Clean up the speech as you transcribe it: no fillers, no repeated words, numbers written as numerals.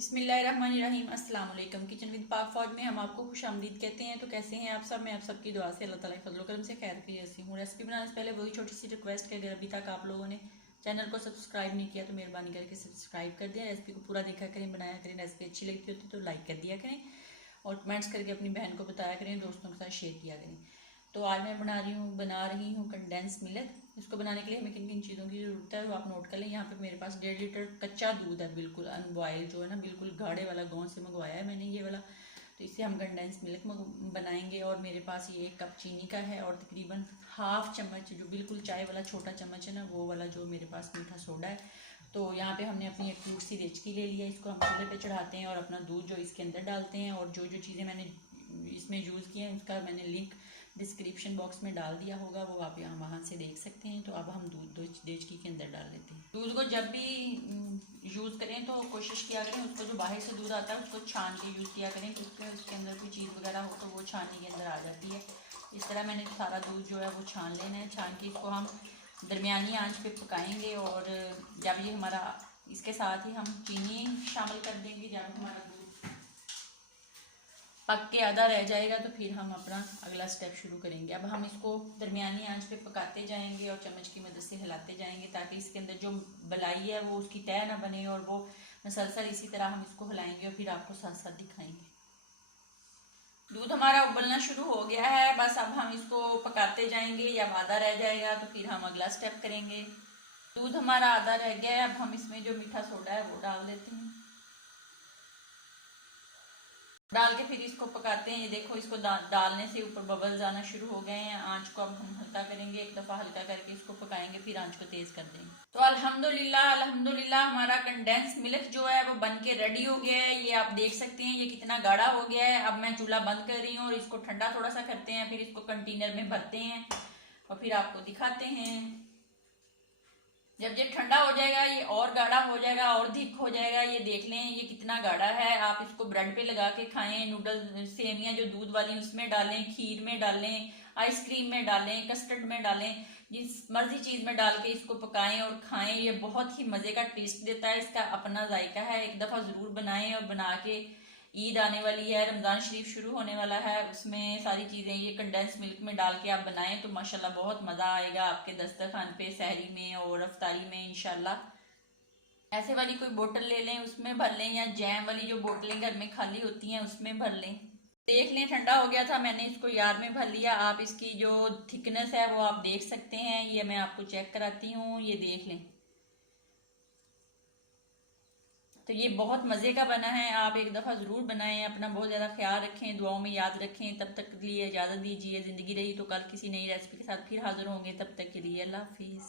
बिस्मिल्लाहिर्रहमानिर्रहीम अस्सलाम वालेकुम। किचन विद पाक फौज में हम आपको खुश आमदीद कहते हैं। तो कैसे हैं आप सब? मैं आप सबकी दुआ से अल्लाह ताला के फजल करम से खैर की जैसी हूँ। रेसिपी बनाने से पहले वही छोटी सी रिक्वेस्ट कि अगर अभी तक आप लोगों ने चैनल को सब्सक्राइब नहीं किया तो मेहरबानी करके सब्सक्राइब कर दें। रेसिपी को पूरा देखा करें, बनाया करें। रेसिपी अच्छी लगती होती तो लाइक कर दिया करें और कमेंट्स करके अपनी बहन को बताया करें, दोस्तों के साथ शेयर किया करें। तो आज मैं बना रही हूँ कंडेंस मिल्क। इसको बनाने के लिए हमें किन किन चीज़ों की ज़रूरत है वो आप नोट कर लें। यहाँ पे मेरे पास 1.5 लीटर कच्चा दूध है, बिल्कुल अनबॉयल, जो है ना बिल्कुल गाढ़े वाला, गाँव से मंगवाया है मैंने ये वाला। तो इससे हम कंडेंस मिल्क बनाएंगे। और मेरे पास ये 1 कप चीनी का है और तकरीबन हाफ चम्मच, जो बिल्कुल चाय वाला छोटा चम्मच है ना, वो वाला जो मेरे पास मीठा सोडा है। तो यहाँ पे हमने अपनी एक टूट सी देचकी ले लिया, इसको हम चूल्हे पे चढ़ाते हैं और अपना दूध जो इसके अंदर डालते हैं। और जो जो चीज़ें मैंने इसमें यूज़ की हैं उसका मैंने लिंक डिस्क्रिप्शन बॉक्स में डाल दिया होगा, वो आप यहाँ वहाँ से देख सकते हैं। तो अब हम दूध देचकी के अंदर डाल लेते हैं। दूध को जब भी यूज़ करें तो कोशिश किया करें उसको, जो बाहर से दूध आता है उसको छान के यूज़ किया करें, क्योंकि उसके अंदर कोई चीज़ वगैरह हो तो वो छानने के अंदर आ जाती है। इस तरह मैंने सारा दूध जो है वो छान लेना है। छान के इसको हम दरमियानी आंच पे पकाएंगे। और जब ये हमारा, इसके साथ ही हम चीनी शामिल कर देंगे। जब हमारा दूध पक के आधा रह जाएगा तो फिर हम अपना अगला स्टेप शुरू करेंगे। अब हम इसको दरमियानी आंच पे पकाते जाएंगे और चम्मच की मदद से हिलाते जाएंगे, ताकि इसके अंदर जो बलाई है वो उसकी तह ना बने। और वो मसलसल इसी तरह हम इसको हिलाएंगे और फिर आपको साथ साथ दिखाएंगे। दूध हमारा उबलना शुरू हो गया है, बस अब हम इसको पकाते जाएंगे। जब आधा रह जाएगा तो फिर हम अगला स्टेप करेंगे। दूध हमारा आधा रह गया है, अब हम इसमें जो मीठा सोडा है वो डाल देते हैं। डाल के फिर इसको पकाते हैं। ये देखो, इसको डालने से ऊपर बबल्स आना शुरू हो गए हैं। आंच को अब हम हल्का करेंगे, एक दफ़ा हल्का करके इसको पकाएंगे, फिर आंच को तेज़ कर देंगे। तो अल्हम्दुलिल्लाह अल्हम्दुलिल्लाह हमारा कंडेंस मिल्क जो है वो बन के रेडी हो गया है। ये आप देख सकते हैं ये कितना गाढ़ा हो गया है। अब मैं चूल्हा बंद कर रही हूँ और इसको ठंडा थोड़ा सा करते हैं, फिर इसको कंटेनर में भरते हैं और फिर आपको दिखाते हैं। जब ये ठंडा हो जाएगा ये और गाढ़ा हो जाएगा और थिक हो जाएगा। ये देख लें ये कितना गाढ़ा है। आप इसको ब्रेड पे लगा के खाएं। नूडल सेवियां जो दूध वाली उसमें डालें, खीर में डालें, आइसक्रीम में डालें, कस्टर्ड में डालें, जिस मर्जी चीज में डाल के इसको पकाएं और खाएं। ये बहुत ही मजे का टेस्ट देता है, इसका अपना जायका है। एक दफा जरूर बनाएं। और बना के, ईद आने वाली है, रमज़ान शरीफ शुरू होने वाला है, उसमें सारी चीज़ें ये कंडेंस मिल्क में डाल के आप बनाएं तो माशाल्लाह बहुत मज़ा आएगा आपके दस्तरखान पे, सहरी में और अफ्तारी में इंशाल्लाह। ऐसे वाली कोई बोतल ले लें, उसमें भर लें, या जैम वाली जो बोतलें घर में खाली होती हैं उसमें भर लें। देख लें ठंडा हो गया था, मैंने इसको जार में भर लिया। आप इसकी जो थिकनेस है वो आप देख सकते हैं। ये मैं आपको चेक कराती हूँ, ये देख लें। तो ये बहुत मज़े का बना है। आप एक दफ़ा ज़रूर बनाएं। अपना बहुत ज़्यादा ख्याल रखें, दुआओं में याद रखें। तब तक के लिए इजाज़त दीजिए। ज़िंदगी रही तो कल किसी नई रेसिपी के साथ फिर हाज़िर होंगे। तब तक के लिए अल्लाह हाफिज़।